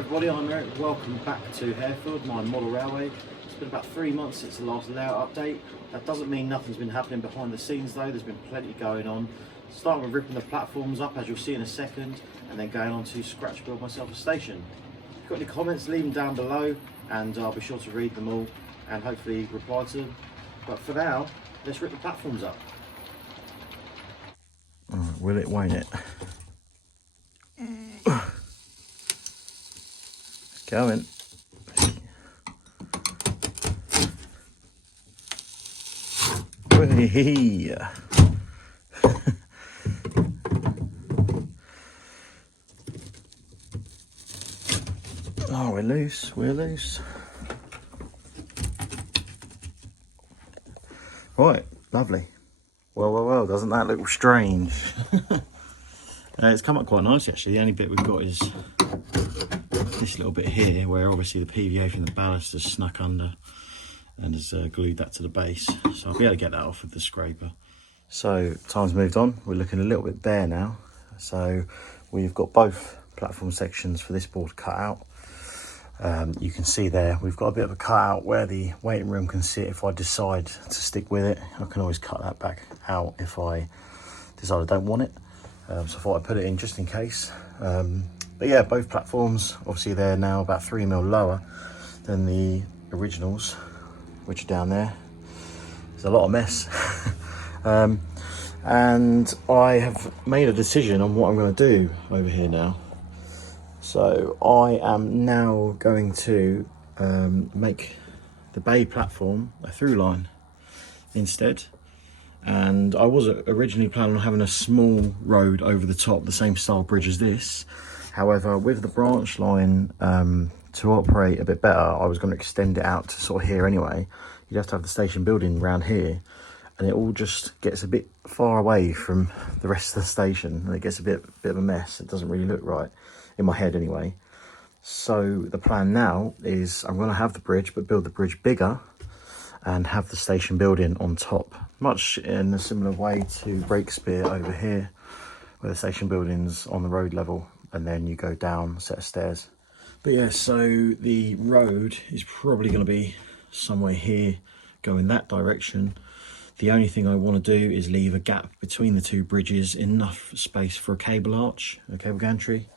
everybody, I'm Eric. Welcome back to Harefield, my model railway. It's been about 3 months since the last layout update. That doesn't mean nothing's been happening behind the scenes though. There's been plenty going on. Starting with ripping the platforms up, as you'll see in a second, and then going on to scratch build myself a station. If you've got any comments, leave them down below and I'll be sure to read them all and hopefully reply to them. But for now, let's rip the platforms up. Will it, won't it? Going. Whee! Oh, we're loose, we're loose. Right, lovely. Well, doesn't that look strange? It's come up quite nice actually. The only bit we've got is this little bit here, where obviously the PVA from the ballast has snuck under and has glued that to the base. So I'll be able to get that off with the scraper. So time's moved on. We're looking a little bit bare now. So we've got both platform sections for this board cut out. You can see there we've got a bit of a cutout where the waiting room can sit. If I decide to stick with it, I can always cut that back out if I decide I don't want it. So I thought I'd put it in just in case. But yeah, both platforms, obviously they're now about 3mm lower than the originals, which are down there. There's a lot of mess. And I have made a decision on what I'm going to do over here now. So I am now going to make the bay platform a through line instead. And I was originally planning on having a small road over the top, the same style bridge as this. However, with the branch line to operate a bit better, I was going to extend it out to sort of here anyway. You'd have to have the station building around here, and it all just gets a bit far away from the rest of the station, and it gets a bit of a mess. It doesn't really look right in my head anyway. So the plan now is I'm going to have the bridge, but build the bridge bigger and have the station building on top, much in a similar way to Breakspear over here, where the station building's on the road level and then you go down a set of stairs. But yeah, so the road is probably going to be somewhere here, going that direction. The only thing I want to do is leave a gap between the two bridges, enough space for a cable arch, a cable gantry,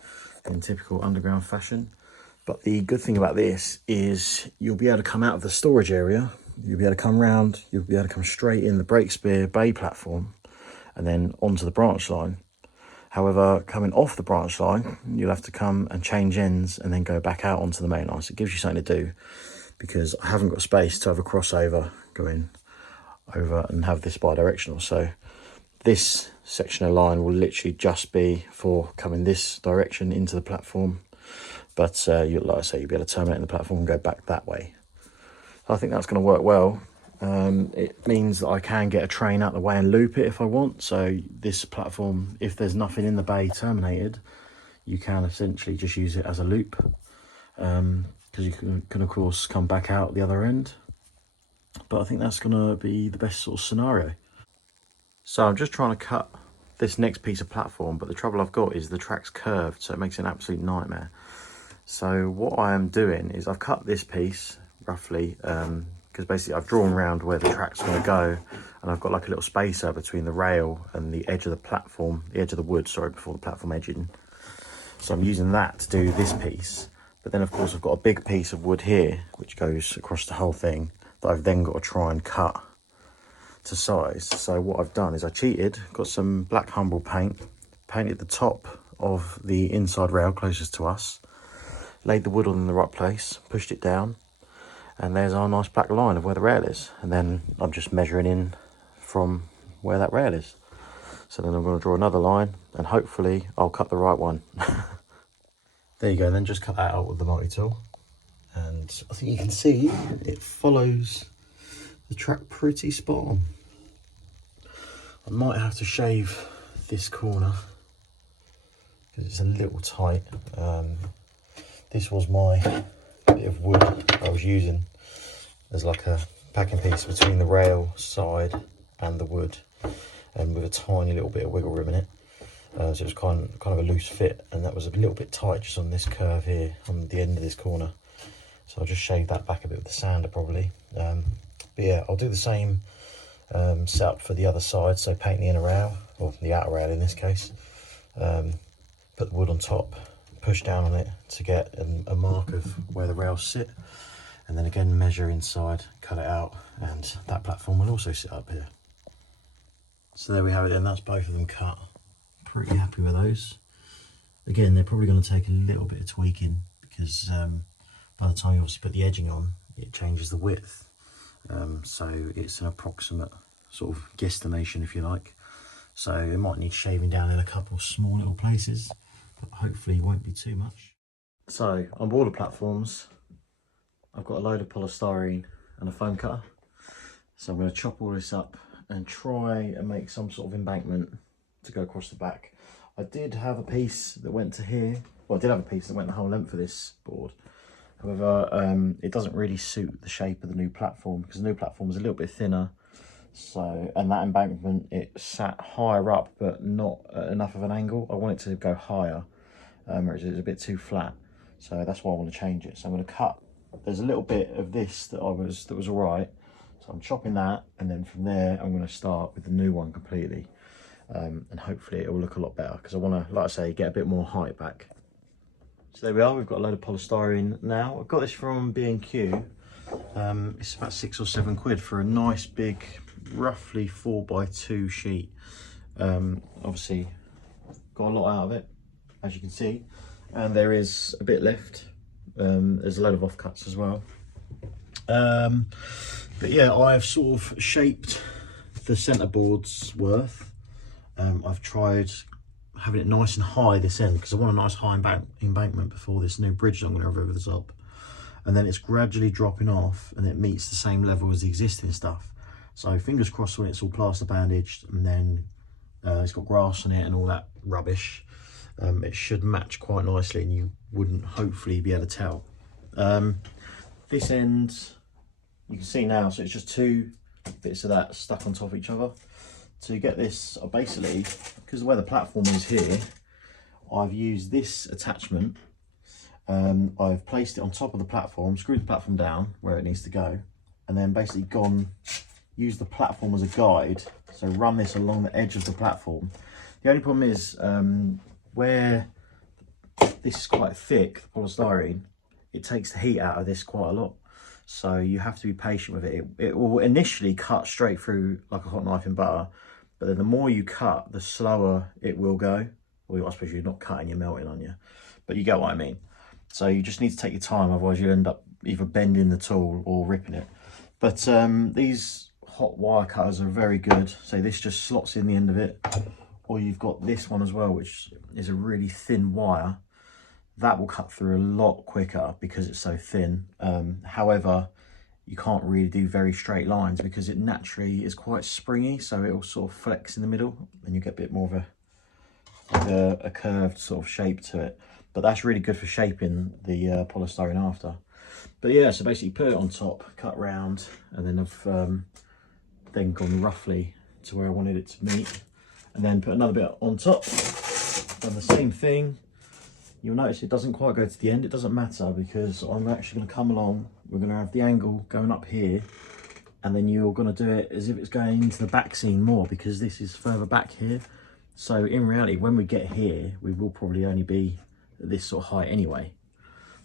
in typical underground fashion. But the good thing about this is you'll be able to come out of the storage area, you'll be able to come round, you'll be able to come straight in the Breakspear bay platform and then onto the branch line. However, coming off the branch line, you'll have to come and change ends and then go back out onto the main line. So it gives you something to do, because I haven't got space to have a crossover going over and have this bi-directional. So this section of line will literally just be for coming this direction into the platform. But like I say, you'll be able to terminate in the platform and go back that way. I think that's going to work well. It means that I can get a train out the way and loop it if I want. So this platform, if there's nothing in the bay terminated, you can essentially just use it as a loop, because you can of course come back out the other end. But I think that's going to be the best sort of scenario. So I'm just trying to cut this next piece of platform, but the trouble I've got is the track's curved, so it makes it an absolute nightmare. So what I am doing is I've cut this piece roughly, because basically I've drawn around where the track's going to go, and I've got like a little spacer between the rail and the edge of the platform, the edge of the wood, sorry, before the platform edging. So I'm using that to do this piece. But then of course I've got a big piece of wood here, which goes across the whole thing, that I've then got to try and cut to size. So what I've done is I cheated, got some black Humbrol paint, painted the top of the inside rail closest to us, laid the wood on in the right place, pushed it down, and there's our nice black line of where the rail is. And then I'm just measuring in from where that rail is. So then I'm going to draw another line and hopefully I'll cut the right one. There you go, then just cut that out with the multi-tool. And I think you can see it follows the track pretty spot on. I might have to shave this corner because it's a little tight. This was my bit of wood I was using as like a packing piece between the rail side and the wood, and with a tiny little bit of wiggle room in it. So it was kind of a loose fit, and that was a little bit tight just on this curve here, on the end of this corner. So I'll just shave that back a bit with the sander probably. But yeah, I'll do the same setup for the other side, so paint the inner rail, or the outer rail in this case. Put the wood on top, push down on it to get a mark of where the rails sit, and then again measure inside, cut it out, and that platform will also sit up here. So there we have it then, that's both of them cut. Pretty happy with those. Again, they're probably going to take a little bit of tweaking, because by the time you obviously put the edging on, it changes the width. So it's an approximate sort of guesstimation, if you like. So it might need shaving down in a couple small little places, but hopefully it won't be too much. So on board the platforms, I've got a load of polystyrene and a foam cutter. So I'm going to chop all this up and try and make some sort of embankment to go across the back. I did have a piece that went to here. Well, I did have a piece that went the whole length of this board. However, it doesn't really suit the shape of the new platform, because the new platform is a little bit thinner. So, and that embankment, it sat higher up, but not at enough of an angle. I want it to go higher, whereas it's a bit too flat. So that's why I want to change it. So I'm going to cut. There's a little bit of this that was all right. So I'm chopping that, and then from there, I'm going to start with the new one completely. And hopefully it will look a lot better, because I want to, like I say, get a bit more height back. So there we are, we've got a load of polystyrene now. I've got this from B&Q. It's about £6 or £7 for a nice big, roughly 4x2 sheet. Obviously, got a lot out of it, as you can see. And there is a bit left. There's a load of offcuts as well. But yeah, I've sort of shaped the centerboard's worth. I've tried having it nice and high this end, because I want a nice high embankment before this new bridge that I'm going to have over the top. And then it's gradually dropping off, and it meets the same level as the existing stuff. So fingers crossed when it's all plaster bandaged, and then it's got grass on it and all that rubbish, it should match quite nicely, and you wouldn't hopefully be able to tell. This end, you can see now, so it's just two bits of that stuck on top of each other. To get this, basically, because the way the platform is here, I've used this attachment. I've placed it on top of the platform, screwed the platform down where it needs to go, and then basically used the platform as a guide. So run this along the edge of the platform. The only problem is where this is quite thick, the polystyrene, it takes the heat out of this quite a lot. So you have to be patient with it. It will initially cut straight through like a hot knife in butter, but then the more you cut, the slower it will go. Well, I suppose you're not cutting, you're melting on you, but you get what I mean. So you just need to take your time, otherwise you'll end up either bending the tool or ripping it. But these hot wire cutters are very good. So this just slots in the end of it, or you've got this one as well, which is a really thin wire. That will cut through a lot quicker because it's so thin. However, you can't really do very straight lines because it naturally is quite springy, so it will sort of flex in the middle, and you get a bit more of a curved sort of shape to it. But that's really good for shaping the polystyrene after. But yeah, so basically put it on top, cut round, and then I've then gone roughly to where I wanted it to meet, and then put another bit on top, done the same thing. You'll notice it doesn't quite go to the end. It doesn't matter, because I'm actually going to come along, we're going to have the angle going up here, and then you're going to do it as if it's going into the back seam more, because this is further back here. So in reality, when we get here, we will probably only be at this sort of height anyway,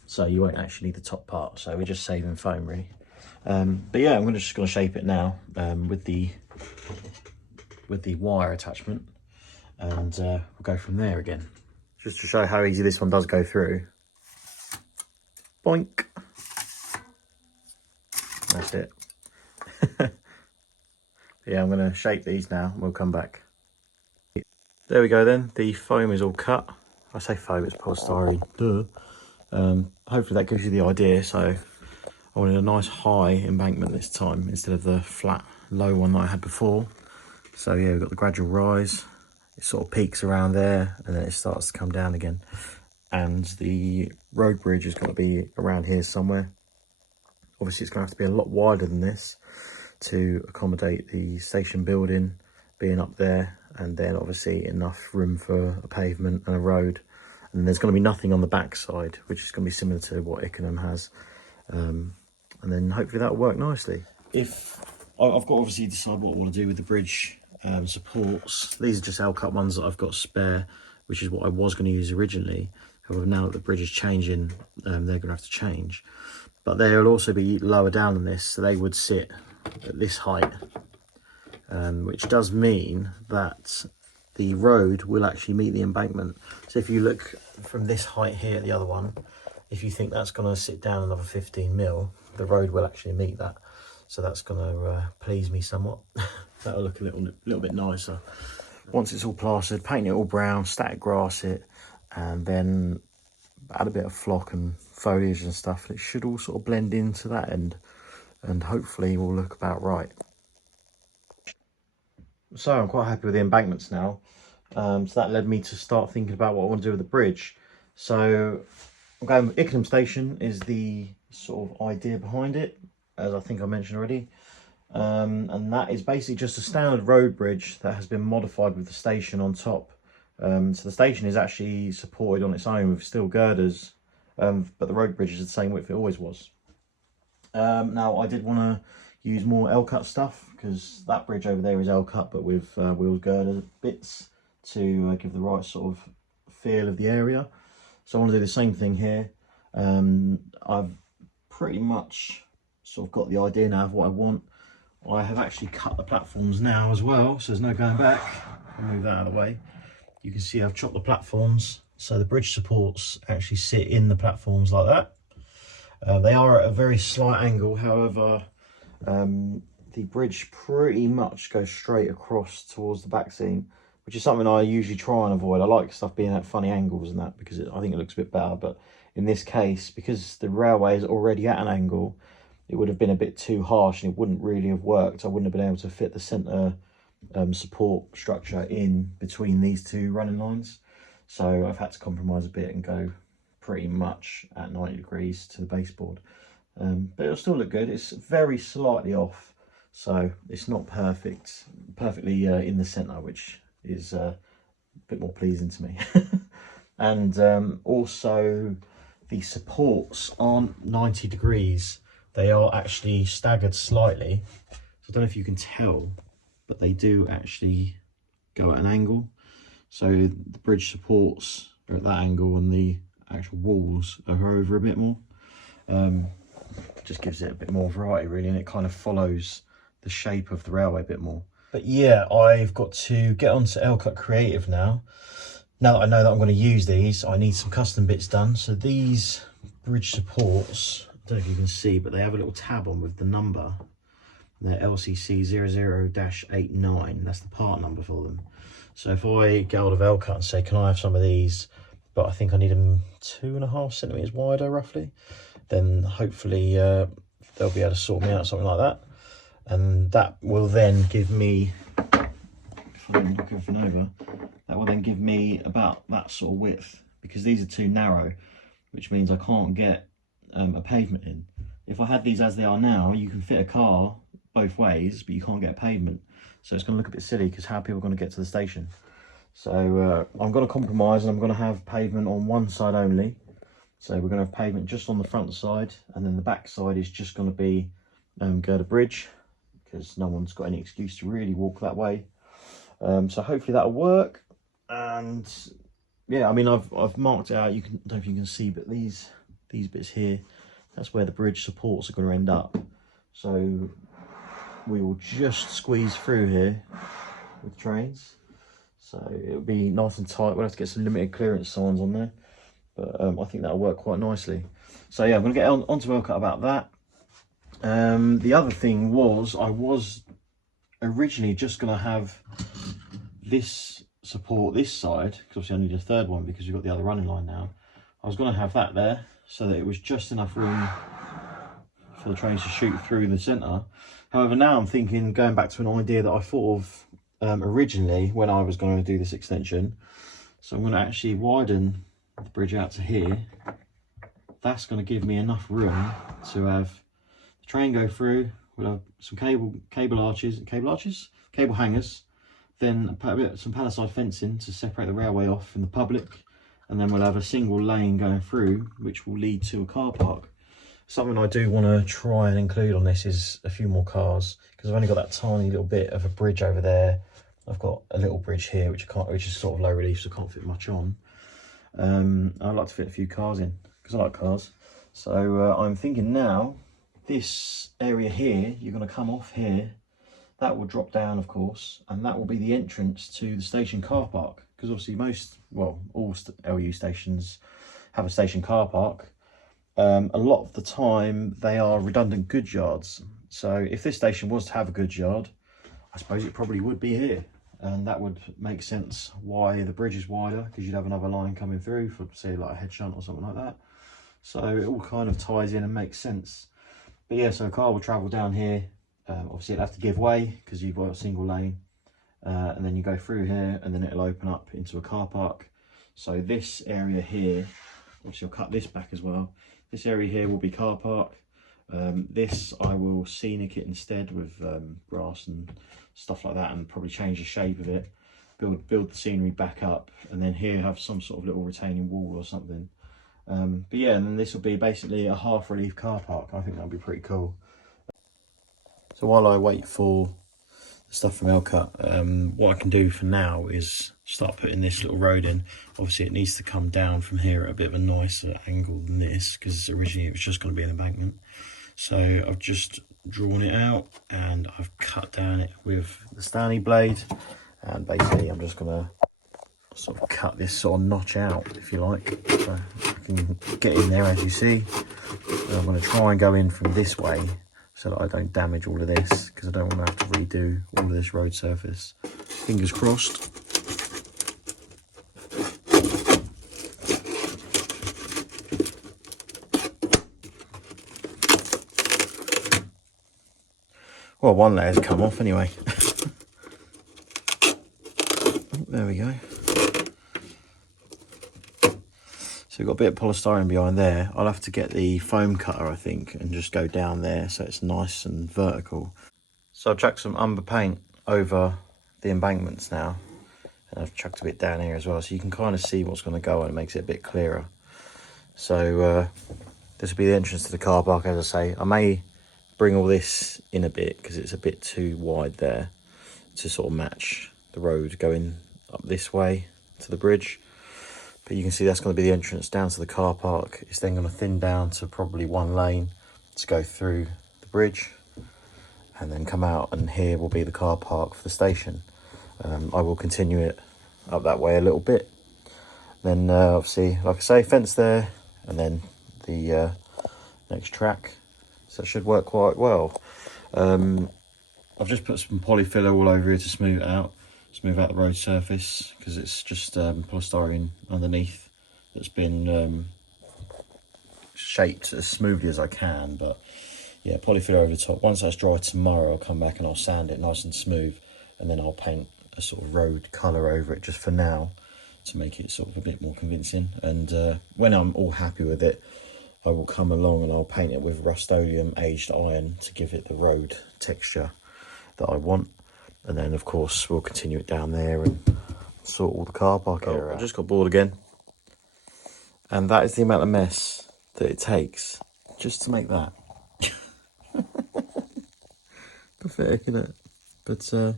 so you won't actually need the top part. So we're just saving foam really. But yeah, I'm just going to shape it now with the wire attachment, and we'll go from there again. Just to show how easy this one does go through. Boink. That's it. Yeah, I'm going to shape these now and we'll come back. There we go then, the foam is all cut. I say foam, it's polystyrene, duh. Hopefully that gives you the idea. So I wanted a nice high embankment this time instead of the flat low one that I had before. So yeah, we've got the gradual rise. It sort of peaks around there and then it starts to come down again. And the road bridge has got to be around here somewhere. Obviously it's going to have to be a lot wider than this to accommodate the station building being up there, and then obviously enough room for a pavement and a road. And there's going to be nothing on the back side, which is going to be similar to what Ickenham has. And then hopefully that'll work nicely. If I've got to obviously decide what I want to do with the bridge supports. These are just Lcut ones that I've got spare, which is what I was going to use originally. However, now that the bridge is changing, they're going to have to change. But they'll also be lower down than this, so they would sit at this height, which does mean that the road will actually meet the embankment. So if you look from this height here at the other one, if you think that's going to sit down another 15 mil, the road will actually meet that. So that's going to please me somewhat. That'll look a little bit nicer. Once it's all plastered, paint it all brown, static grass it, and then add a bit of flock and foliage and stuff. It should all sort of blend into that end, and hopefully will look about right. So I'm quite happy with the embankments now. So that led me to start thinking about what I want to do with the bridge. So I'm going with Ickenham Station is the sort of idea behind it, as I think I mentioned already. And that is basically just a standard road bridge that has been modified with the station on top. So the station is actually supported on its own with steel girders, but the road bridge is the same width it always was. Now I did want to use more Lcut stuff, because that bridge over there is Lcut but with wheeled girder bits to give the right sort of feel of the area. So I want to do the same thing here. I've pretty much sort of got the idea now of what I want. I have actually cut the platforms now as well, so there's no going back. I'll move that out of the way. You can see I've chopped the platforms, so the bridge supports actually sit in the platforms like that. They are at a very slight angle, however, the bridge pretty much goes straight across towards the back seam, which is something I usually try and avoid. I like stuff being at funny angles and that, because I think it looks a bit better. But in this case, because the railway is already at an angle, it would have been a bit too harsh and it wouldn't really have worked. I wouldn't have been able to fit the centre support structure in between these two running lines. So I've had to compromise a bit and go pretty much at 90 degrees to the baseboard. But it'll still look good. It's very slightly off, so it's not perfectly in the centre, which is a bit more pleasing to me. And also the supports aren't 90 degrees. They are actually staggered slightly. So I don't know if you can tell, but they do actually go at an angle. So the bridge supports are at that angle and the actual walls are over a bit more. Just gives it a bit more variety really, and it kind of follows the shape of the railway a bit more. But yeah, I've got to get onto Lcut Creative now. Now that I know that I'm going to use these, I need some custom bits done. So these bridge supports, I don't know if you can see, but they have a little tab on with the number. They're LCC 00-89. That's the part number for them. So if I get hold of Lcut and say, can I have some of these, but I think I need them 2.5 centimeters wider roughly, then hopefully they'll be able to sort me out something like that. And that will then give me, if I knock everything over, that will then give me about that sort of width, because these are too narrow, which means I can't get a pavement in. If I had these as they are now, you can fit a car both ways, but you can't get a pavement. So it's going to look a bit silly, because how are people going to get to the station? So I'm going to compromise, and I'm going to have pavement on one side only. So we're going to have pavement just on the front side, and then the back side is just going to be girder bridge, because no one's got any excuse to really walk that way. So hopefully that'll work. And yeah, I mean, I've marked it out. I don't know if you can see, but these bits here, that's where the bridge supports are going to end up. So we will just squeeze through here with trains. So it'll be nice and tight. We'll have to get some limited clearance signs on there, but I think that'll work quite nicely. So yeah, I'm going to get onto Lcut about that. The other thing was, I was originally just going to have this support this side, because obviously I need a third one because we've got the other running line now. I was going to have that there so that it was just enough room for the trains to shoot through the centre. However, now I'm thinking, going back to an idea that I thought of originally when I was going to do this extension. So I'm going to actually widen the bridge out to here. That's going to give me enough room to have the train go through. We'll have some cable hangers, then put some palisade fencing to separate the railway off from the public, and then we'll have a single lane going through, which will lead to a car park. Something I do want to try and include on this is a few more cars, because I've only got that tiny little bit of a bridge over there. I've got a little bridge here, which is sort of low relief, so I can't fit much on. I'd like to fit a few cars in, because I like cars. So I'm thinking now, this area here, you're going to come off here. That will drop down, of course, and that will be the entrance to the station car park. Because obviously all LU stations have a station car park. A lot of the time they are redundant goods yards. So if this station was to have a goods yard, I suppose it probably would be here. And that would make sense why the bridge is wider, because you'd have another line coming through for, say, like a head shunt or something like that. So it all kind of ties in and makes sense. But yeah, so a car will travel down here. Obviously it'll have to give way because you've got a single lane. And then you go through here and then it'll open up into a car park. So this area here, obviously I'll cut this back as well. This area here will be car park. This I will scenic it instead with grass and stuff like that, and probably change the shape of it, build the scenery back up, and then here have some sort of little retaining wall or something. But yeah, and then this will be basically a half relief car park. I think that'll be pretty cool. So while I wait for the stuff from Lcut, what I can do for now is start putting this little road in. Obviously it needs to come down from here at a bit of a nicer angle than this, because originally it was just going to be an embankment. So I've just drawn it out and I've cut down it with the Stanley blade, and basically I'm just going to sort of cut this sort of notch out, if you like, so I can get in there, as you see. And I'm going to try and go in from this way so that I don't damage all of this, because I don't want to have to redo all of this road surface. Fingers crossed. Well, one layer's come off anyway. There we go. So we've got a bit of polystyrene behind there. I'll have to get the foam cutter, I think, and just go down there so it's nice and vertical. So I've chucked some umber paint over the embankments now, and I've chucked a bit down here as well, so you can kind of see what's going to go, and it makes it a bit clearer. So this will be the entrance to the car park, as I say. I may bring all this in a bit because it's a bit too wide there to sort of match the road going up this way to the bridge. But you can see that's going to be the entrance down to the car park. It's then going to thin down to probably one lane to go through the bridge and then come out, and here will be the car park for the station. I will continue it up that way a little bit. Then obviously, like I say, fence there, and then the next track. So it should work quite well. I've just put some polyfiller all over here to smooth it out. Smooth out the road surface, because it's just polystyrene underneath that's been shaped as smoothly as I can. But yeah, polyfiller over the top. Once that's dry tomorrow, I'll come back and I'll sand it nice and smooth, and then I'll paint a sort of road colour over it just for now to make it sort of a bit more convincing. And when I'm all happy with it, I will come along and I'll paint it with Rust-Oleum aged iron to give it the road texture that I want. And then of course we'll continue it down there and sort all the car park area out. I just got bored again, and that is the amount of mess that it takes just to make that. Pathetic, isn't it? But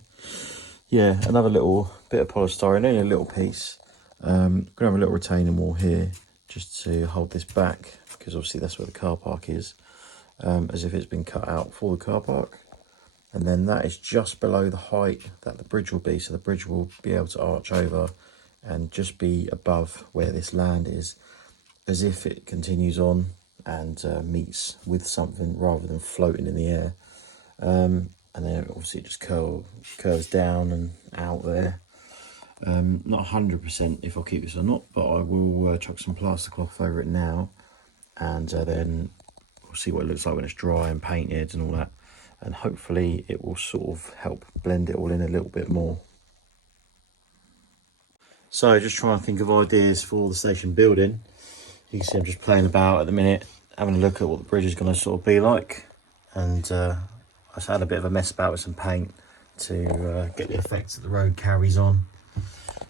yeah, another little bit of polystyrene, only a little piece. Gonna have a little retaining wall here just to hold this back, because obviously that's where the car park is, as if it's been cut out for the car park. And then that is just below the height that the bridge will be, so the bridge will be able to arch over and just be above where this land is, as if it continues on and meets with something rather than floating in the air. And then obviously it just curves down and out there. Not 100% if I'll keep this or not, but I will chuck some plaster cloth over it now, and then we'll see what it looks like when it's dry and painted and all that. And hopefully it will sort of help blend it all in a little bit more. So just trying to think of ideas for the station building. You can see I'm just playing about at the minute, having a look at what the bridge is going to sort of be like. And I just had a bit of a mess about with some paint to get the effects that the road carries on.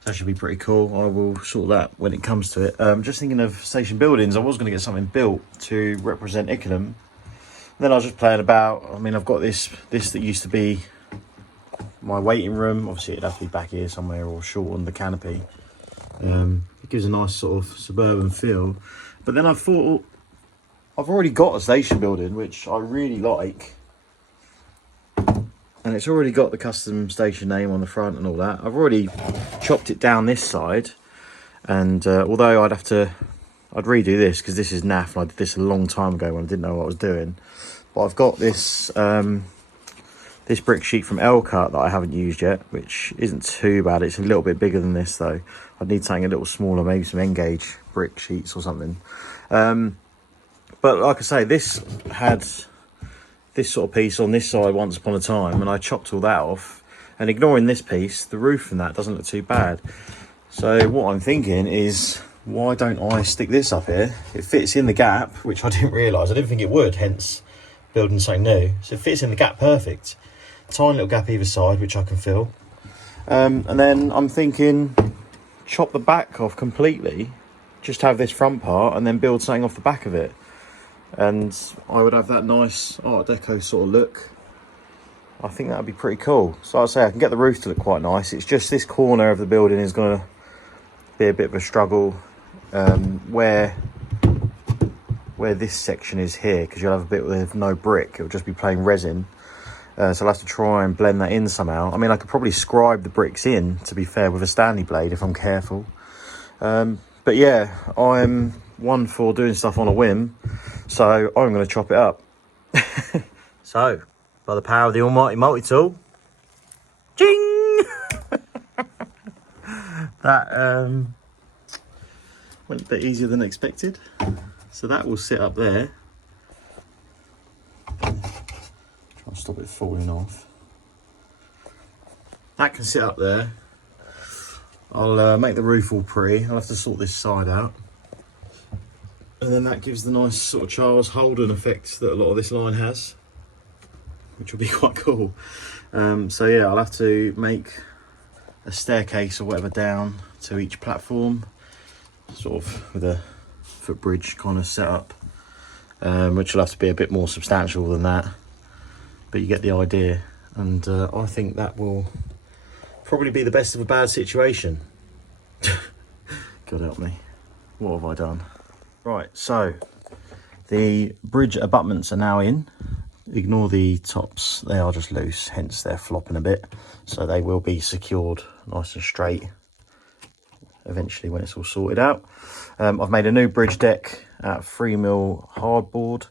That should be pretty cool. I will sort that when it comes to it. Just thinking of station buildings, I was going to get something built to represent Ickenham. Then I was just playing about. I mean, I've got this that used to be my waiting room. Obviously it'd have to be back here somewhere or short on the canopy. It gives a nice sort of suburban feel. But then I thought, I've already got a station building which I really like, and it's already got the custom station name on the front and all that. I've already chopped it down this side, and although I'd redo this because this is naff, and I did this a long time ago when I didn't know what I was doing. But I've got this this brick sheet from Lcut that I haven't used yet, which isn't too bad. It's a little bit bigger than this though. I'd need something a little smaller, maybe some N-gauge brick sheets or something. But like I say, this had this sort of piece on this side once upon a time, and I chopped all that off, and ignoring this piece, the roof and that doesn't look too bad. So what I'm thinking is, why don't I stick this up here? It fits in the gap, which I didn't realise. I didn't think it would, hence building something new. So it fits in the gap perfect. Tiny little gap either side, which I can fill. And then I'm thinking, chop the back off completely, just have this front part, and then build something off the back of it. And I would have that nice Art Deco sort of look. I think that would be pretty cool. So like I say, I can get the roof to look quite nice. It's just this corner of the building is going to be a bit of a struggle, where this section is here, because you'll have a bit with no brick. It'll just be plain resin. So I'll have to try and blend that in somehow. I mean, I could probably scribe the bricks in, to be fair, with a Stanley blade if I'm careful. But yeah, I'm one for doing stuff on a whim, so I'm going to chop it up. So, by the power of the almighty multi-tool, ching! That went a bit easier than expected. So that will sit up there. Try and stop it falling off. That can sit up there. I'll make the roof all pretty. I'll have to sort this side out. And then that gives the nice sort of Charles Holden effect that a lot of this line has, which will be quite cool. So yeah, I'll have to make a staircase or whatever down to each platform, sort of with a footbridge kind of setup, which will have to be a bit more substantial than that, but you get the idea. And I think that will probably be the best of a bad situation. God help me, what have I done? Right, so the bridge abutments are now in. Ignore the tops, they are just loose, hence they're flopping a bit. So they will be secured nice and straight eventually when it's all sorted out. I've made a new bridge deck at 3mm hardboard.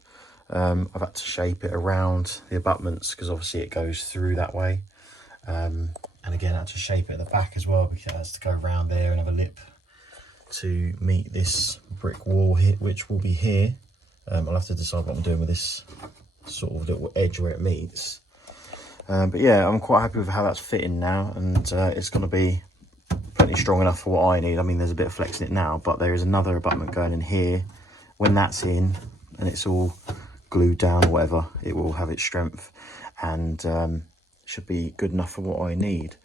I've had to shape it around the abutments because obviously it goes through that way. And again, I had to shape it at the back as well because it has to go around there and have a lip to meet this brick wall here, which will be here. I'll have to decide what I'm doing with this sort of little edge where it meets. But yeah, I'm quite happy with how that's fitting now, and it's going to be plenty strong enough for what I need. I mean, there's a bit of flex in it now, but there is another abutment going in here. When that's in and it's all glued down or whatever, it will have its strength and should be good enough for what I need.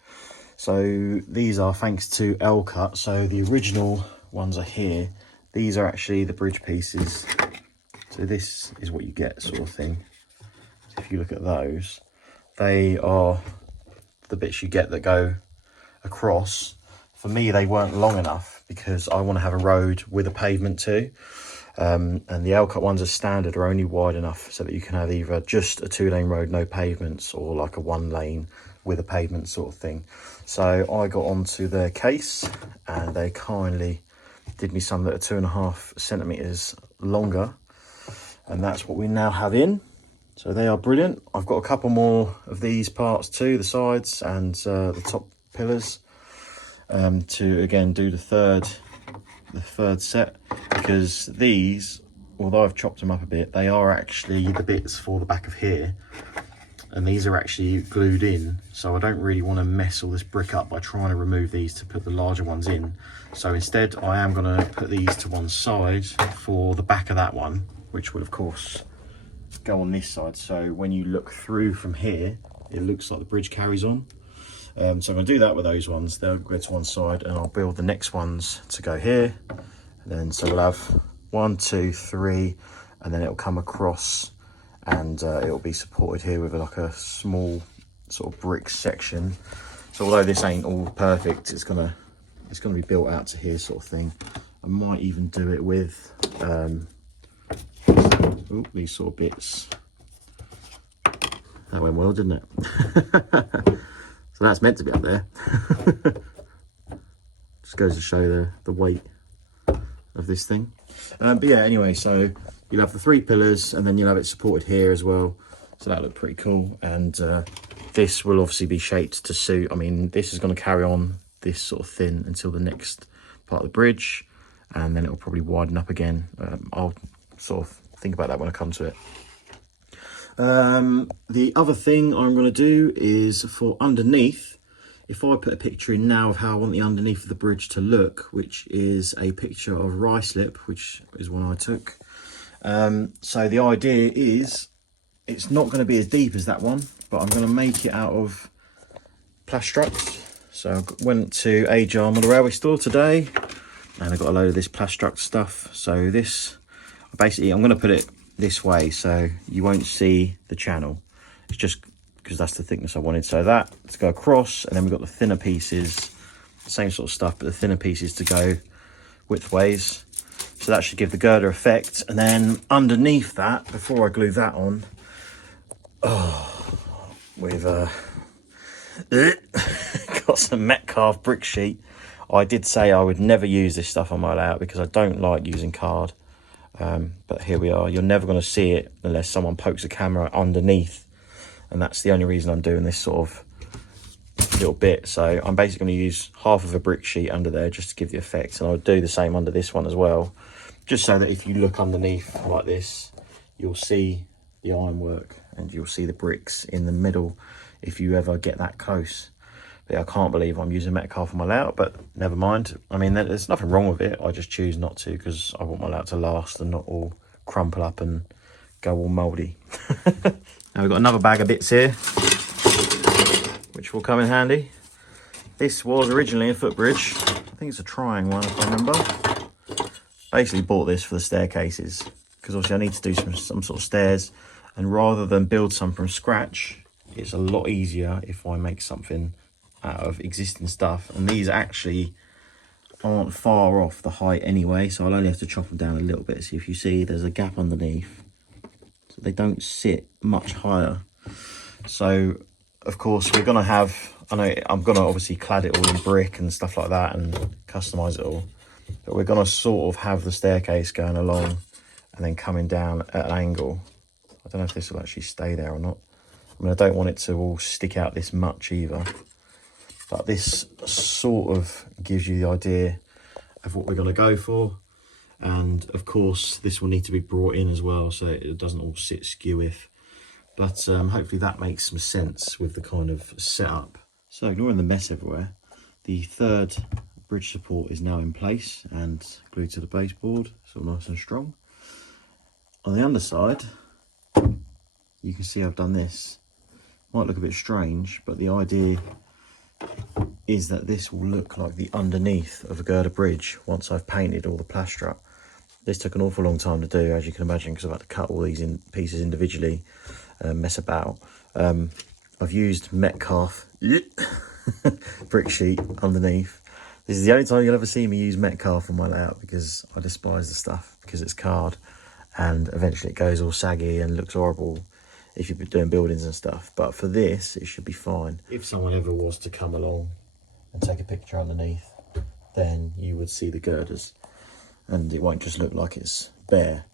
So these are thanks to Lcut. So the original ones are here. These are actually the bridge pieces. So this is what you get, sort of thing. If you look at those, they are the bits you get that go across. For me, they weren't long enough because I want to have a road with a pavement too. And the Lcut ones are standard, are only wide enough so that you can have either just a 2-lane road, no pavements, or like a 1-lane with a pavement sort of thing. So I got onto their case and they kindly did me some that are 2.5 centimeters longer, and that's what we now have in. So they are brilliant. I've got a couple more of these parts too, the sides and the top pillars, to again do the third set, because these, although I've chopped them up a bit, they are actually the bits for the back of here, and these are actually glued in, so I don't really want to mess all this brick up by trying to remove these to put the larger ones in. So instead I am going to put these to one side for the back of that one, which will of course go on this side. So when you look through from here, it looks like the bridge carries on. So I'm going to do that with those ones. They'll go to one side, and I'll build the next ones to go here. And then so we'll have 1, 2, 3, and then it'll come across, and it'll be supported here with like a small sort of brick section. So although this ain't all perfect, it's gonna be built out to here sort of thing. I might even do it with these sort of bits. That went well, didn't it? So that's meant to be up there. Just goes to show the weight of this thing. But yeah, anyway, so you'll have the 3 pillars, and then you'll have it supported here as well. So that'll look pretty cool. And this will obviously be shaped to suit. I mean, this is going to carry on this sort of thin until the next part of the bridge, and then it'll probably widen up again. I'll sort of think about that when I come to it. The other thing I'm going to do is for underneath, if I put a picture in now of how I want the underneath of the bridge to look, which is a picture of rye slip, which is one I took. So the idea is it's not going to be as deep as that one, but I'm going to make it out of plastruct. So I went to Ajarm on the railway store today, and I got a load of this plastruct stuff. So this, basically, I'm going to put it this way so you won't see the channel. It's just because that's the thickness I wanted. So that to go across, and then we've got the thinner pieces, same sort of stuff, but the thinner pieces to go widthways. So that should give the girder effect. And then underneath that, before I glue that on, we've got some Metcalf brick sheet. I did say I would never use this stuff on my layout because I don't like using card. But here we are. You're never going to see it unless someone pokes a camera underneath, and that's the only reason I'm doing this sort of little bit. So I'm basically going to use half of a brick sheet under there just to give the effect, and I'll do the same under this one as well, just so that if you look underneath like this, you'll see the ironwork and you'll see the bricks in the middle if you ever get that close. But yeah, I can't believe I'm using Metcalf on my layout, but never mind. I mean, there's nothing wrong with it. I just choose not to because I want my layout to last and not all crumple up and go all mouldy. Now we've got another bag of bits here, which will come in handy. This was originally a footbridge. I think it's a trying one, if I remember. Basically bought this for the staircases because obviously I need to do some sort of stairs, and rather than build some from scratch, it's a lot easier if I make something out of existing stuff. And these actually aren't far off the height anyway, so I'll only have to chop them down a little bit. So if you see, there's a gap underneath, so they don't sit much higher. So of course we're gonna have, I know I'm gonna obviously clad it all in brick and stuff like that and customize it all, but we're gonna sort of have the staircase going along and then coming down at an angle. I don't know if this will actually stay there or not. I mean, I don't want it to all stick out this much either, but this sort of gives you the idea of what we're going to go for. And of course this will need to be brought in as well so it doesn't all sit skew-if, but hopefully that makes some sense with the kind of setup. So ignoring the mess everywhere, the third bridge support is now in place and glued to the baseboard, so nice and strong. On the underside, you can see I've done this. Might look a bit strange, but the idea is that this will look like the underneath of a girder bridge once I've painted all the plaster. This took an awful long time to do, as you can imagine, because I've had to cut all these in pieces individually and mess about. I've used Metcalf brick sheet underneath. This is the only time you'll ever see me use Metcalf on my layout because I despise the stuff because it's card and eventually it goes all saggy and looks horrible if you're doing buildings and stuff. But for this, it should be fine. If someone ever was to come along and take a picture underneath, then you would see the girders and it won't just look like it's bare.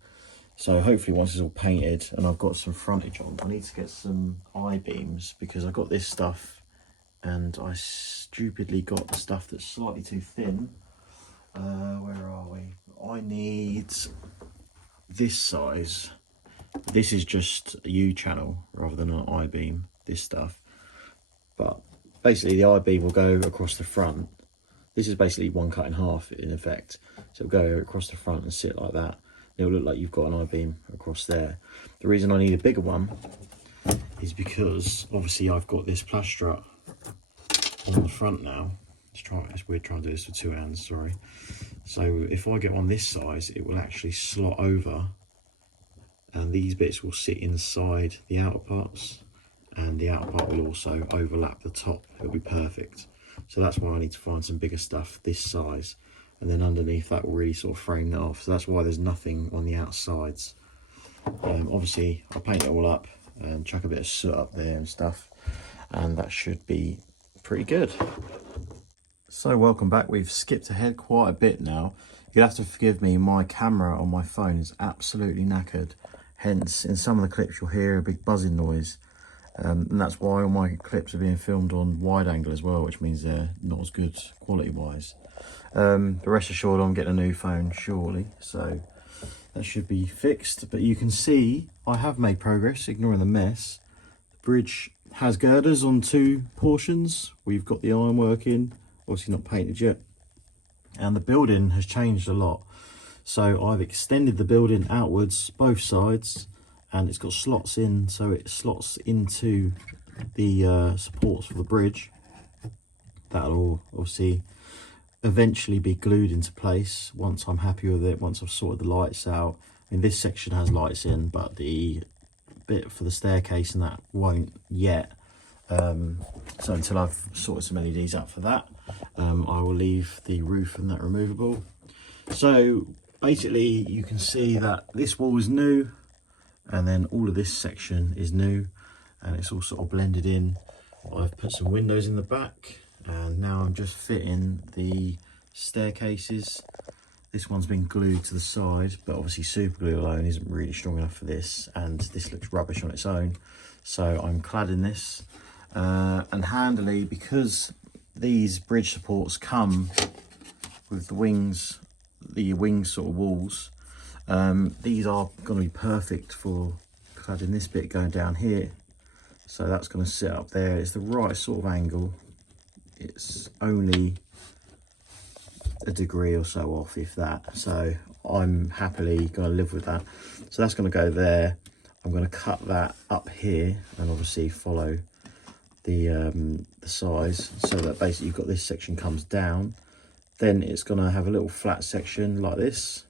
So hopefully once it's all painted and I've got some frontage on, I need to get some I-beams because I got this stuff and I stupidly got the stuff that's slightly too thin. Where are we? I need this size. This is just a U-channel rather than an I-beam, this stuff. But basically the I-beam will go across the front. This is basically one cut in half in effect. So it'll go across the front and sit like that. It'll look like you've got an I-beam across there. The reason I need a bigger one is because obviously I've got this plaster on the front now. It's weird trying to do this with two hands, sorry. So if I get on this size, it will actually slot over, and these bits will sit inside the outer parts, and the outer part will also overlap the top. It'll be perfect. So that's why I need to find some bigger stuff this size, and then underneath that will really sort of frame that off. So that's why there's nothing on the outsides. Obviously I'll paint it all up and chuck a bit of soot up there and stuff, and that should be pretty good. So welcome back. We've skipped ahead quite a bit now. You'll have to forgive me, my camera on my phone is absolutely knackered. Hence, in some of the clips you'll hear a big buzzing noise. And that's why all my clips are being filmed on wide angle as well, which means they're not as good quality wise. But rest assured I'm getting a new phone shortly, so that should be fixed. But you can see I have made progress, ignoring the mess. The bridge has girders on two portions. We've got the ironwork in, obviously not painted yet. And the building has changed a lot. So I've extended the building outwards, both sides, and it's got slots in, so it slots into the supports for the bridge. That'll obviously eventually be glued into place once I'm happy with it, once I've sorted the lights out. I mean, this section has lights in, but the bit for the staircase and that won't yet. So until I've sorted some LEDs out for that, I will leave the roof and that removable. So basically you can see that this wall is new, and then all of this section is new, and it's all sort of blended in. I've put some windows in the back, and now I'm just fitting the staircases. This one's been glued to the side, but obviously super glue alone isn't really strong enough for this, and this looks rubbish on its own. So I'm cladding this, and handily, because these bridge supports come with the wings sort of walls, these are going to be perfect for cladding this bit going down here. So that's going to sit up there. It's the right sort of angle. It's only a degree or so off, if that. So I'm happily going to live with that. So that's going to go there. I'm going to cut that up here and obviously follow the size, so that basically you've got this section comes down. Then it's going to have a little flat section like this,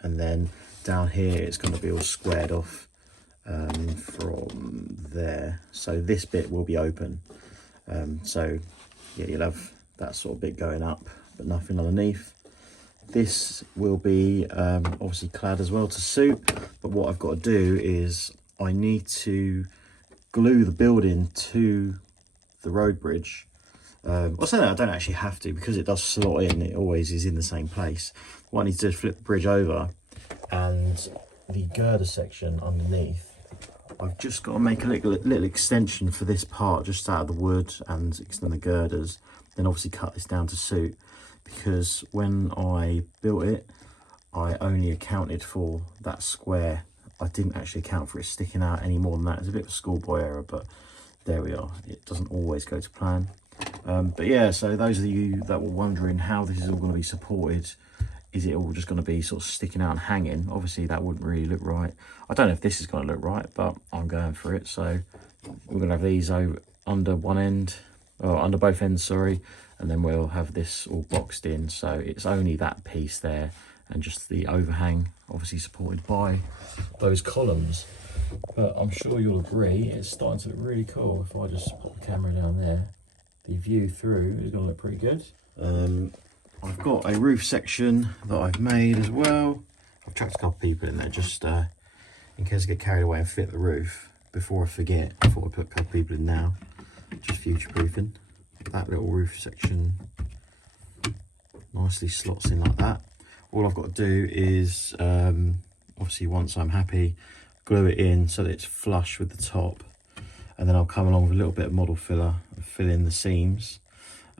and then down here it's going to be all squared off from there. So this bit will be open. So yeah, you'll have that sort of bit going up, but nothing underneath. This will be obviously clad as well to suit, but what I've got to do is I need to glue the building to the road bridge. Well, so I don't actually have to, because it does slot in, it always is in the same place. What I need to do is flip the bridge over, and the girder section underneath, I've just got to make a little extension for this part just out of the wood and extend the girders, then obviously cut this down to suit, because when I built it I only accounted for that square. I didn't actually account for it sticking out any more than that. It's a bit of a schoolboy error, but there we are. It doesn't always go to plan. But yeah, so those of you that were wondering how this is all going to be supported, is it all just going to be sort of sticking out and hanging? Obviously that wouldn't really look right. I don't know if this is going to look right, but I'm going for it. So we're going to have these under one end, or under both ends, sorry, and then we'll have this all boxed in. So it's only that piece there, and just the overhang obviously supported by those columns. But I'm sure you'll agree it's starting to look really cool. If I just put the camera down there, the view through is going to look pretty good. I've got a roof section that I've made as well. I've chucked a couple of people in there just in case I get carried away and fit the roof. Before I forget, I thought I'd put a couple of people in now, just future proofing. That little roof section nicely slots in like that. All I've got to do is obviously, once I'm happy, glue it in so that it's flush with the top, and then I'll come along with a little bit of model filler and fill in the seams,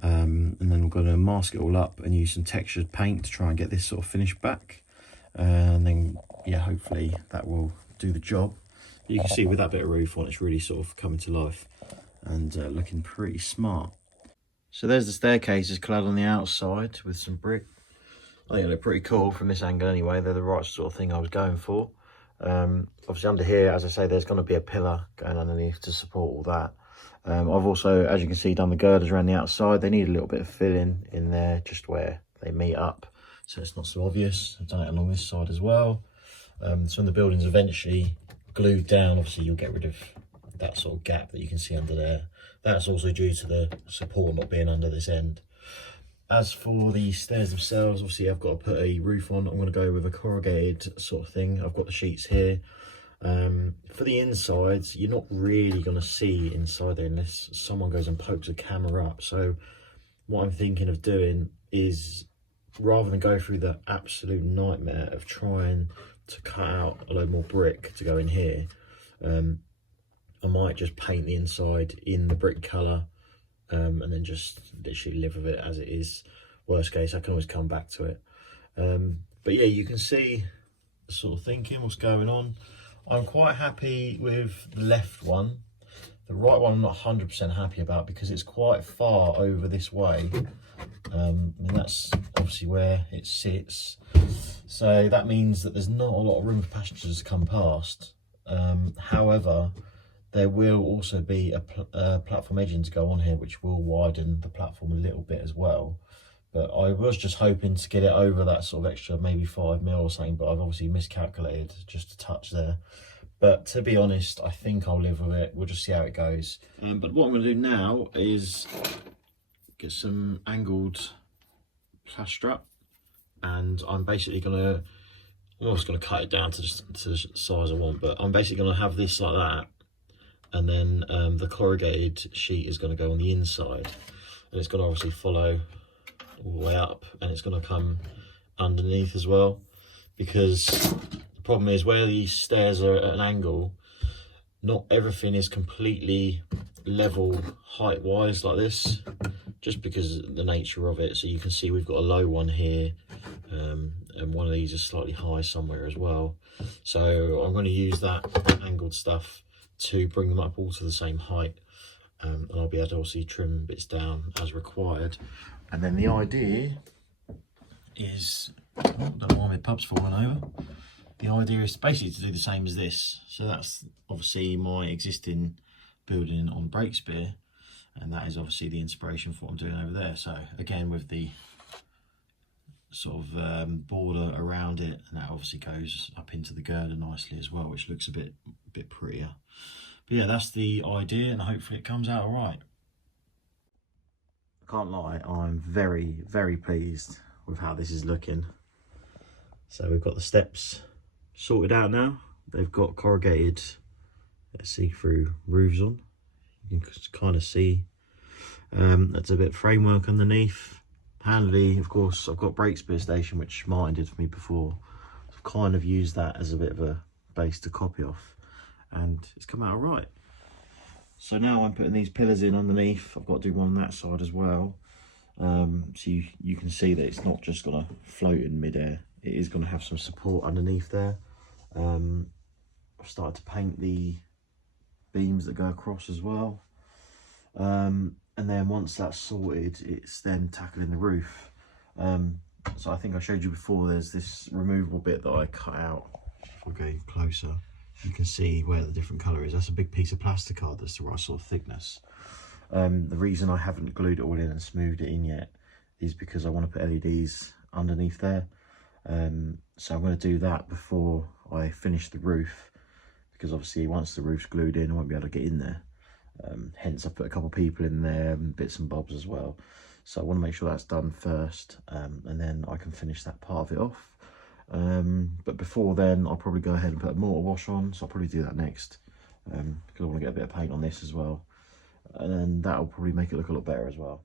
and then we're going to mask it all up and use some textured paint to try and get this sort of finished back, and then yeah, hopefully that will do the job. You can see with that bit of roof on, it's really sort of coming to life and looking pretty smart. So there's the staircases clad on the outside with some brick. I think they look pretty cool from this angle anyway. They're the right sort of thing I was going for. Obviously under here, as I say, there's going to be a pillar going underneath to support all that. I've also, as you can see, done the girders around the outside. They need a little bit of filling in there, just where they meet up, so it's not so obvious. I've done it along this side as well. So when the building's eventually glued down, obviously you'll get rid of that sort of gap that you can see under there. That's also due to the support not being under this end. As for the stairs themselves, obviously I've got to put a roof on. I'm going to go with a corrugated sort of thing. I've got the sheets here. For the insides, you're not really going to see inside there unless someone goes and pokes a camera up. So what I'm thinking of doing is, rather than go through the absolute nightmare of trying to cut out a load more brick to go in here, I might just paint the inside in the brick colour, and then just literally live with it as it is. Worst case, I can always come back to it. But yeah, you can see the sort of thinking, what's going on. I'm quite happy with the left one. The right one I'm not 100% happy about because it's quite far over this way. And that's obviously where it sits. So that means that there's not a lot of room for passengers to come past. However, there will also be a platform edging to go on here, which will widen the platform a little bit as well. But I was just hoping to get it over that sort of extra, maybe 5 mil or something, but I've obviously miscalculated just a touch there. But to be honest, I think I'll live with it. We'll just see how it goes. But what I'm going to do now is get some angled plaster up, and I'm basically going to, I'm almost going to cut it down to the size I want, but I'm basically going to have this like that. And then the corrugated sheet is going to go on the inside, and it's going to obviously follow all the way up, and it's going to come underneath as well, because the problem is where these stairs are at an angle, not everything is completely level height wise like this, just because of the nature of it. So you can see we've got a low one here, and one of these is slightly high somewhere as well. So I'm going to use that angled stuff to bring them up all to the same height, and I'll be able to obviously trim bits down as required. And then the idea is, oh, don't know why my pub's falling over. The idea is basically to do the same as this. So that's obviously my existing building on Breakspear, and that is obviously the inspiration for what I'm doing over there. So again, with the sort of border around it, and that obviously goes up into the girder nicely as well, which looks a bit prettier. But yeah, that's the idea, and hopefully it comes out all right. I can't lie, I'm very pleased with how this is looking. So we've got the steps sorted out now. They've got corrugated see-through roofs on. You can kind of see that's a bit of framework underneath. Handily, of course, I've got Breakspear station, which Martin did for me before. So I've kind of used that as a bit of a base to copy off, and it's come out all right. So now I'm putting these pillars in underneath. I've got to do one on that side as well. So you can see that it's not just going to float in midair. It is going to have some support underneath there. I've started to paint the beams that go across as well. And then once that's sorted, it's then tackling the roof. So I think I showed you before, there's this removable bit that I cut out. If I go closer, you can see where the different colour is. That's a big piece of plasticard that's the right sort of thickness. The reason I haven't glued it all in and smoothed it in yet is because I want to put LEDs underneath there. So I'm going to do that before I finish the roof, because obviously once the roof's glued in, I won't be able to get in there. Hence I've put a couple of people in there and bits and bobs as well. So I want to make sure that's done first, and then I can finish that part of it off. But before then, I'll probably go ahead and put a mortar wash on, so I'll probably do that next, because I want to get a bit of paint on this as well, and then that'll probably make it look a lot better as well.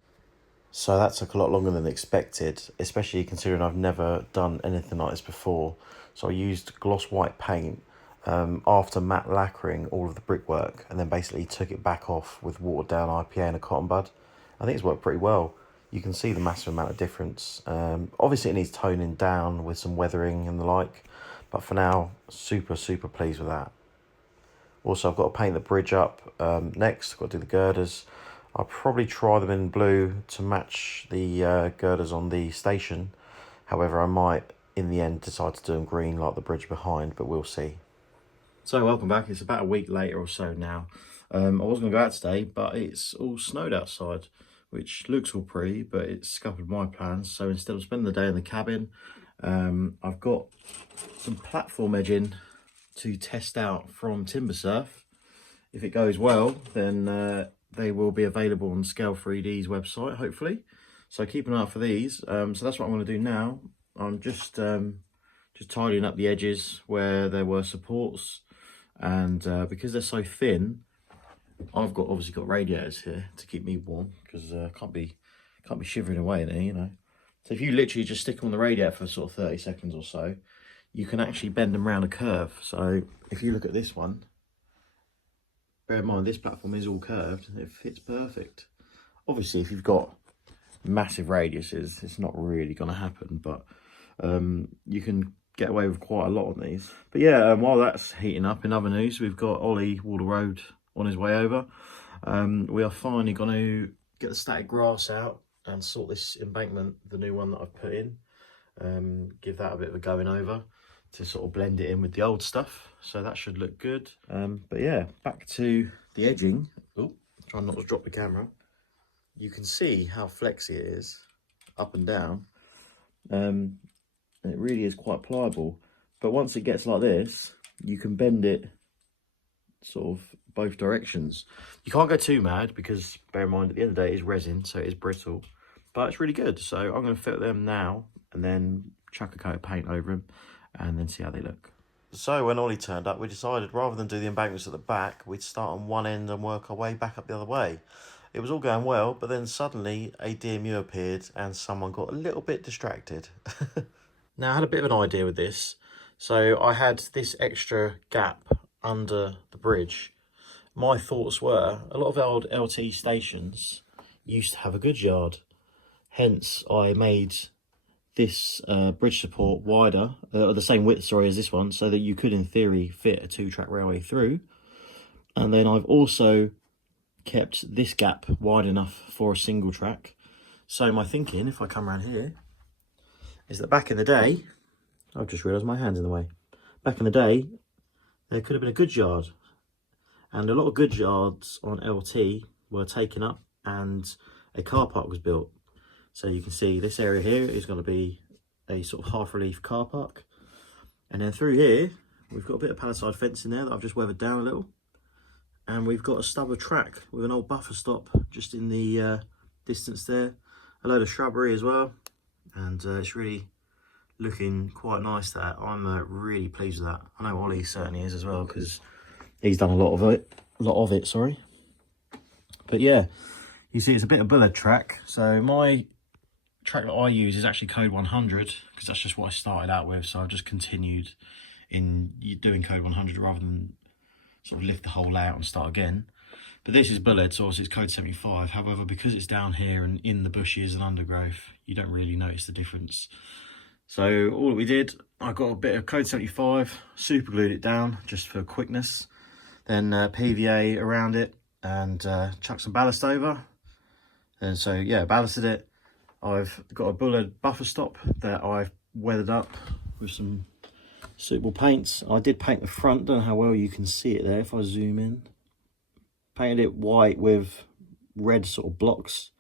So that took a lot longer than expected, especially considering I've never done anything like this before. So I used gloss white paint after matte lacquering all of the brickwork, and then basically took it back off with watered down IPA and a cotton bud. I think it's worked pretty well. You can see the massive amount of difference. Obviously it needs toning down with some weathering and the like, but for now, super pleased with that. Also, I've got to paint the bridge up next. I've got to do the girders. I'll probably try them in blue to match the girders on the station. However, I might in the end decide to do them green like the bridge behind, but we'll see. So welcome back. It's about a week later or so now. I was going to go out today, but it's all snowed outside, which looks all pretty, but it's scuppered my plans. So instead of spending the day in the cabin, I've got some platform edging to test out from Timbersurf. If it goes well, then they will be available on Scale 3D's website, hopefully. So keep an eye out for these. So that's what I'm going to do now. I'm just tidying up the edges where there were supports. And because they're so thin, I've obviously got radiators here to keep me warm, because can't be shivering away in there, you know. So if you literally just stick them on the radiator for sort of 30 seconds or so, you can actually bend them around a curve. So if you look at this one, bear in mind this platform is all curved and it fits perfect. Obviously, if you've got massive radiuses, it's not really going to happen, but you can get away with quite a lot on these. But yeah, while that's heating up, in other news, we've got Ollie, Wardle Road, on his way over. We are finally going to get the static grass out and sort this embankment, the new one that I've put in. Give that a bit of a going over to sort of blend it in with the old stuff. So that should look good. But yeah, back to the edging. Oh, try not to drop the camera. You can see how flexy it is, up and down. And it really is quite pliable. But once it gets like this, you can bend it sort of both directions. You can't go too mad, because bear in mind at the end of the day it is resin, so it is brittle. But it's really good. So I'm going to fit them now and then chuck a coat of paint over them and then see how they look. So when Ollie turned up, we decided rather than do the embankments at the back, we'd start on one end and work our way back up the other way. It was all going well, but then suddenly a DMU appeared and someone got a little bit distracted. Now I had a bit of an idea with this. So I had this extra gap under the bridge. My thoughts were, a lot of old LT stations used to have a goods yard. Hence I made this bridge support wider, the same width, sorry, as this one, so that you could in theory fit a 2-track railway through. And then I've also kept this gap wide enough for a single track. So my thinking, if I come around here, is that back in the day, I've just realised my hand's in the way. Back in the day, there could have been a goods yard. And a lot of goods yards on LT were taken up and a car park was built. So you can see this area here is going to be a sort of half relief car park. And then through here, we've got a bit of palisade fence in there that I've just weathered down a little. And we've got a stub of track with an old buffer stop just in the distance there. A load of shrubbery as well. And it's really looking quite nice, that. I'm really pleased with that. I know Ollie certainly is as well, because he's done a lot of it, sorry. But yeah, you see it's a bit of bullet track. So my track that I use is actually code 100, because that's just what I started out with. So I've just continued in doing code 100 rather than sort of lift the whole layout and start again. But this is bullet, so obviously it's code 75. However, because it's down here and in the bushes and undergrowth, you don't really notice the difference. So all that we did, I got a bit of code 75, super glued it down just for quickness, then PVA around it and chucked some ballast over. And so yeah, ballasted it. I've got a bullet buffer stop that I've weathered up with some suitable paints. I did paint the front, don't know how well you can see it there if I zoom in. Painted it white with red sort of blocks,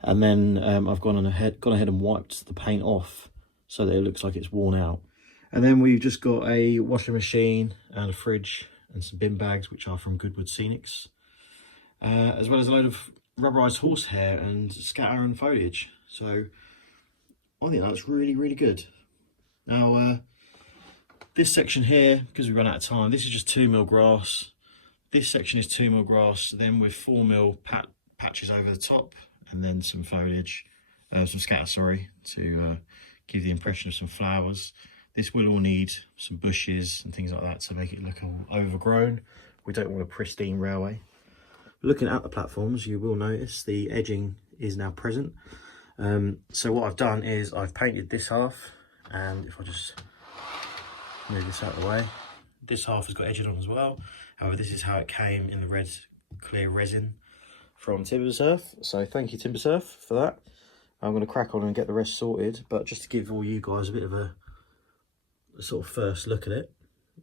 and then I've gone ahead and wiped the paint off so that it looks like it's worn out. And then we've just got a washing machine and a fridge and some bin bags, which are from Goodwood Scenics, as well as a load of rubberized horsehair and scatter and foliage. So I think that's really, really good. Now this section here, because we run out of time, this is just 2mm grass. This section is 2mm grass, then with 4mm patches over the top, and then some foliage, some scatter, sorry, to give the impression of some flowers. This will all need some bushes and things like that to make it look all overgrown. We don't want a pristine railway. Looking at the platforms, you will notice the edging is now present. So what I've done is I've painted this half, and if I just move this out of the way, this half has got edging on as well. However, this is how it came in the red clear resin from Timbersurf. So thank you, Timbersurf, for that. I'm going to crack on and get the rest sorted, but just to give all you guys a bit of a sort of first look at it.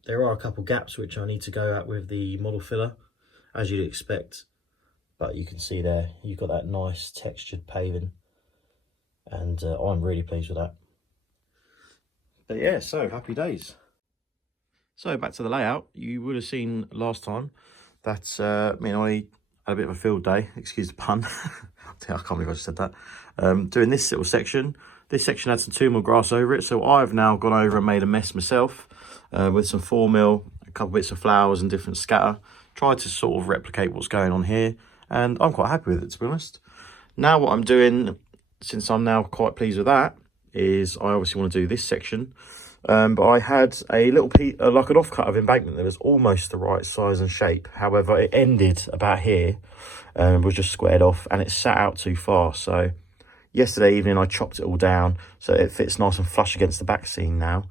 There are a couple gaps which I need to go at with the model filler, as you'd expect. But you can see there, you've got that nice textured paving. And I'm really pleased with that. But yeah, so happy days. So back to the layout. You would have seen last time that I had a bit of a field day, excuse the pun. I can't believe I just said that. Doing this little section. This section had some 2mm grass over it, so I've now gone over and made a mess myself with some 4mm, a couple bits of flowers and different scatter. Tried to sort of replicate what's going on here, and I'm quite happy with it, to be honest. Now what I'm doing, since I'm now quite pleased with that, is I obviously want to do this section. But I had a little piece, like an offcut of embankment that was almost the right size and shape. However, it ended about here and was just squared off, and it sat out too far. So yesterday evening I chopped it all down so it fits nice and flush against the back seam now.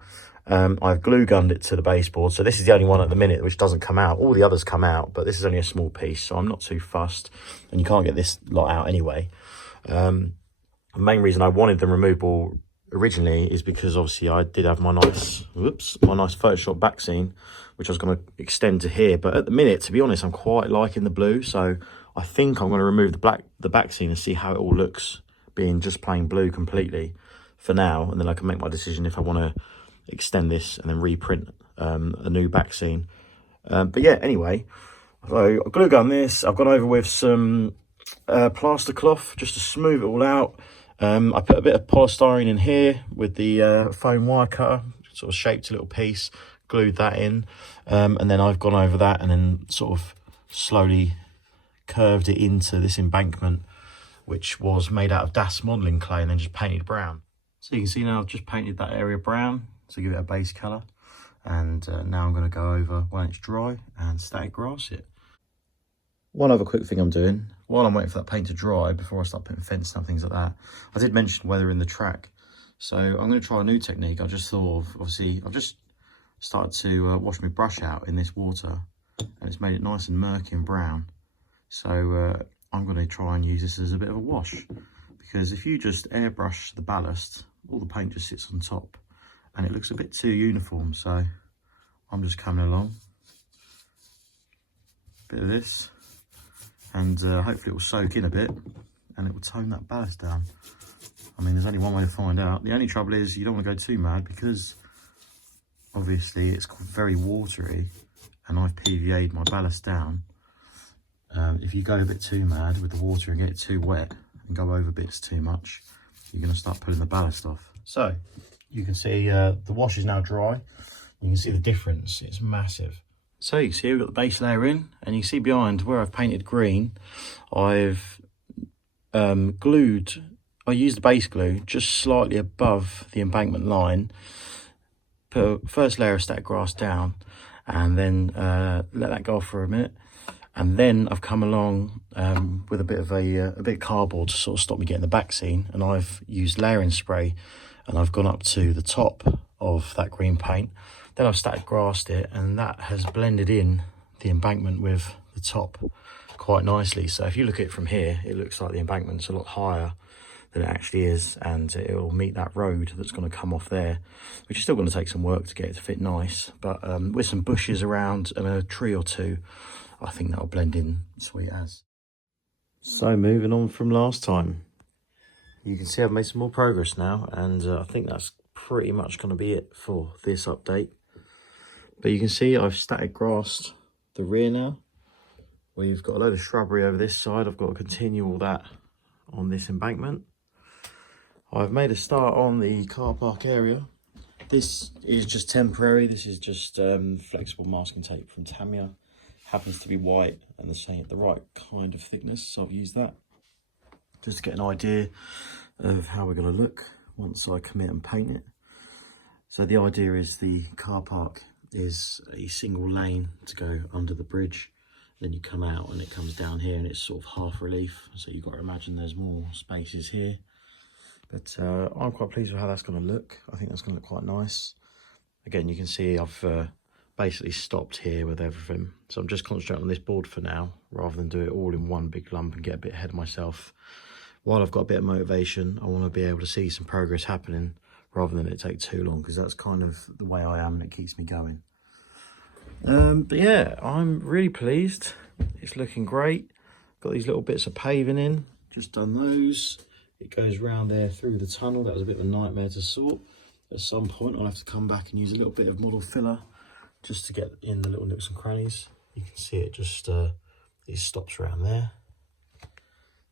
I've glue gunned it to the baseboard, so this is the only one at the minute which doesn't come out. All the others come out, but this is only a small piece, so I'm not too fussed, and you can't get this lot out anyway. The main reason I wanted them removable originally is because obviously I did have my nice Photoshop back scene, which I was going to extend to here. But at the minute, to be honest, I'm quite liking the blue, so I think I'm going to remove the back scene and see how it all looks, being just plain blue completely for now, and then I can make my decision if I want to extend this and then reprint a new back scene. But yeah, anyway, so I've glue gun this. I've gone over with some plaster cloth just to smooth it all out. I put a bit of polystyrene in here with the foam wire cutter, sort of shaped a little piece, glued that in, and then I've gone over that and then sort of slowly curved it into this embankment, which was made out of DAS modelling clay and then just painted brown. So you can see now I've just painted that area brown to give it a base colour, and now I'm going to go over when it's dry and static grass it. One other quick thing I'm doing, while I'm waiting for that paint to dry before I start putting fence and things like that, I did mention weather in the track. So I'm going to try a new technique. I just thought of, obviously, I've just started to wash my brush out in this water, and it's made it nice and murky and brown. So I'm going to try and use this as a bit of a wash, because if you just airbrush the ballast, all the paint just sits on top and it looks a bit too uniform. So I'm just coming along, bit of this, and hopefully it will soak in a bit and it will tone that ballast down. I mean, there's only one way to find out. The only trouble is you don't want to go too mad, because obviously it's very watery and I've PVA'd my ballast down. If you go a bit too mad with the water and get it too wet and go over bits too much, you're going to start pulling the ballast off. So you can see the wash is now dry. You can see the difference, it's massive. So you see we've got the base layer in, and you see behind where I've painted green, I've I used the base glue just slightly above the embankment line, put a first layer of static grass down, and then let that go off for a minute. And then I've come along with a bit of cardboard to sort of stop me getting the back scene, and I've used layering spray, and I've gone up to the top of that green paint. Then I've static grassed it, and that has blended in the embankment with the top quite nicely. So if you look at it from here, it looks like the embankment's a lot higher than it actually is, and it will meet that road that's going to come off there, which is still going to take some work to get it to fit nice. But with some bushes around and a tree or two, I think that'll blend in sweet as. So moving on from last time, you can see I've made some more progress now, and I think that's pretty much going to be it for this update. But you can see I've static grassed the rear now. We've got a load of shrubbery over this side. I've got to continue all that on this embankment. I've made a start on the car park area. This is just temporary. This is just flexible masking tape from Tamiya. Happens to be white and the right kind of thickness, so I've used that just to get an idea of how we're going to look once I commit and paint it. So the idea is the car park is a single lane to go under the bridge, then you come out and it comes down here and it's sort of half relief, so you've got to imagine there's more spaces here. But I'm quite pleased with how that's going to look. I think that's going to look quite nice. Again, you can see I've basically stopped here with everything, so I'm just concentrating on this board for now rather than do it all in one big lump and get a bit ahead of myself. While I've got a bit of motivation, I want to be able to see some progress happening rather than it take too long, because that's kind of the way I am and it keeps me going. But yeah, I'm really pleased. It's looking great. Got these little bits of paving in, just done those. It goes round there through the tunnel. That was a bit of a nightmare to sort. At some point I'll have to come back and use a little bit of model filler just to get in the little nooks and crannies. You can see it just it stops around there.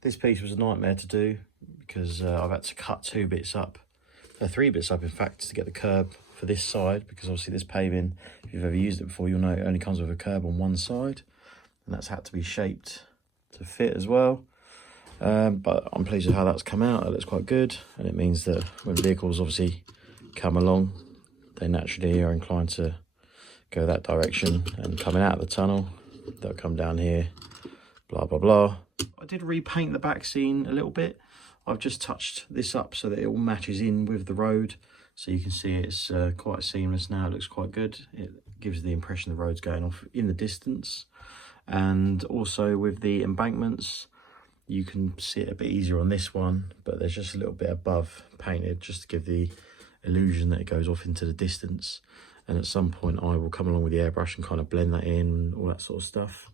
This piece was a nightmare to do because I've had to cut three bits up in fact, to get the curb for this side, because obviously this paving, if you've ever used it before, you'll know it only comes with a curb on one side, and that's had to be shaped to fit as well. But I'm pleased with how that's come out. It looks quite good, and it means that when vehicles obviously come along, they naturally are inclined to go that direction, and coming out of the tunnel, they'll come down here, blah blah blah. I did repaint the back scene a little bit. I've just touched this up so that it all matches in with the road, so you can see it's quite seamless now. It looks quite good. It gives the impression the road's going off in the distance. And also with the embankments, you can see it a bit easier on this one, but there's just a little bit above painted just to give the illusion that it goes off into the distance. And at some point I will come along with the airbrush and kind of blend that in, all that sort of stuff.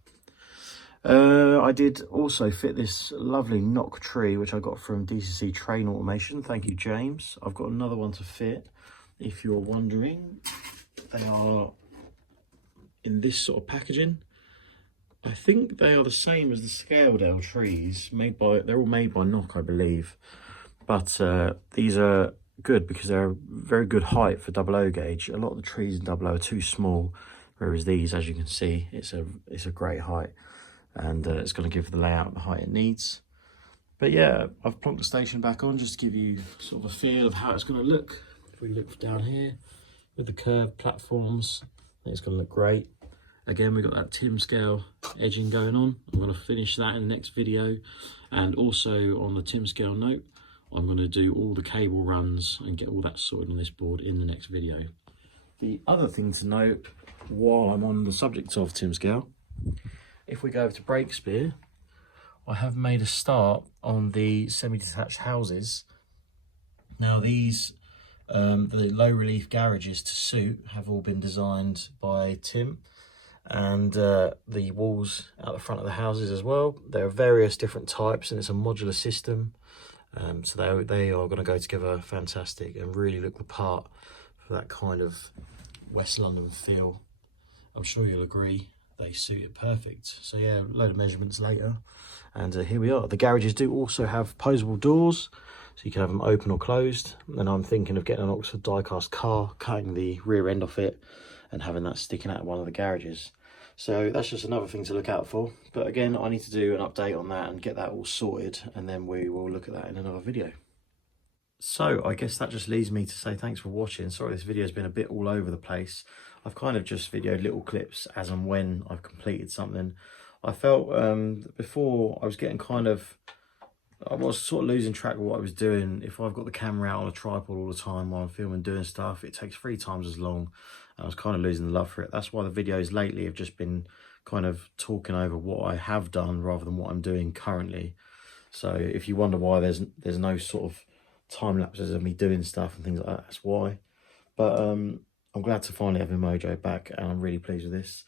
I did also fit this lovely knock tree, which I got from DCC Train Automation. Thank you, James. I've got another one to fit, if you're wondering. They are in this sort of packaging. I think they are the same as the Scaledale trees, they're all made by Knock, I believe. But these are good because they're a very good height for 00 gauge. A lot of the trees in 00 are too small, whereas these, as you can see, it's a great height. And it's going to give the layout the height it needs. But yeah, I've plonked the station back on just to give you sort of a feel of how it's going to look. If we look down here with the curved platforms, I think it's going to look great. Again, we've got that Timbscale edging going on. I'm going to finish that in the next video. And also on the Timbscale note, I'm going to do all the cable runs and get all that sorted on this board in the next video. The other thing to note while I'm on the subject of Timbscale, if we go over to Breakspear, I have made a start on the semi-detached houses. Now these, the low relief garages to suit have all been designed by Tim, and the walls out the front of the houses as well. There are various different types and it's a modular system. So they are going to go together fantastic and really look the part for that kind of West London feel. I'm sure you'll agree. They suit it perfect. So yeah, a load of measurements later, and here we are. The garages do also have posable doors, so you can have them open or closed. And I'm thinking of getting an Oxford die-cast car, cutting the rear end off it and having that sticking out of one of the garages. So that's just another thing to look out for. But again, I need to do an update on that and get that all sorted, and then we will look at that in another video. So I guess that just leaves me to say thanks for watching. Sorry this video has been a bit all over the place. I've kind of just videoed little clips as and when I've completed something. I felt before I was getting I was sort of losing track of what I was doing. If I've got the camera out on a tripod all the time while I'm filming doing stuff, it takes 3 times as long. And I was kind of losing the love for it. That's why the videos lately have just been kind of talking over what I have done rather than what I'm doing currently. So if you wonder why there's no sort of time lapses of me doing stuff and things like that, that's why. But I'm glad to finally have my mojo back, and I'm really pleased with this.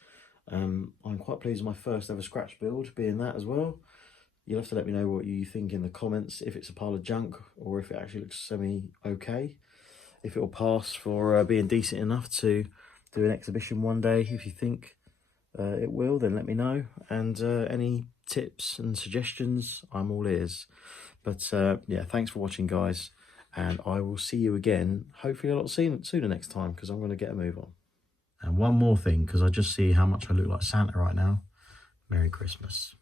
I'm quite pleased with my first ever scratch build being that as well. You'll have to let me know what you think in the comments, if it's a pile of junk or if it actually looks semi-okay. If it'll pass for being decent enough to do an exhibition one day. If you think it will, then let me know. And any tips and suggestions, I'm all ears. But yeah, thanks for watching, guys. And I will see you again, hopefully a lot sooner next time, because I'm going to get a move on. And one more thing, because I just see how much I look like Santa right now. Merry Christmas.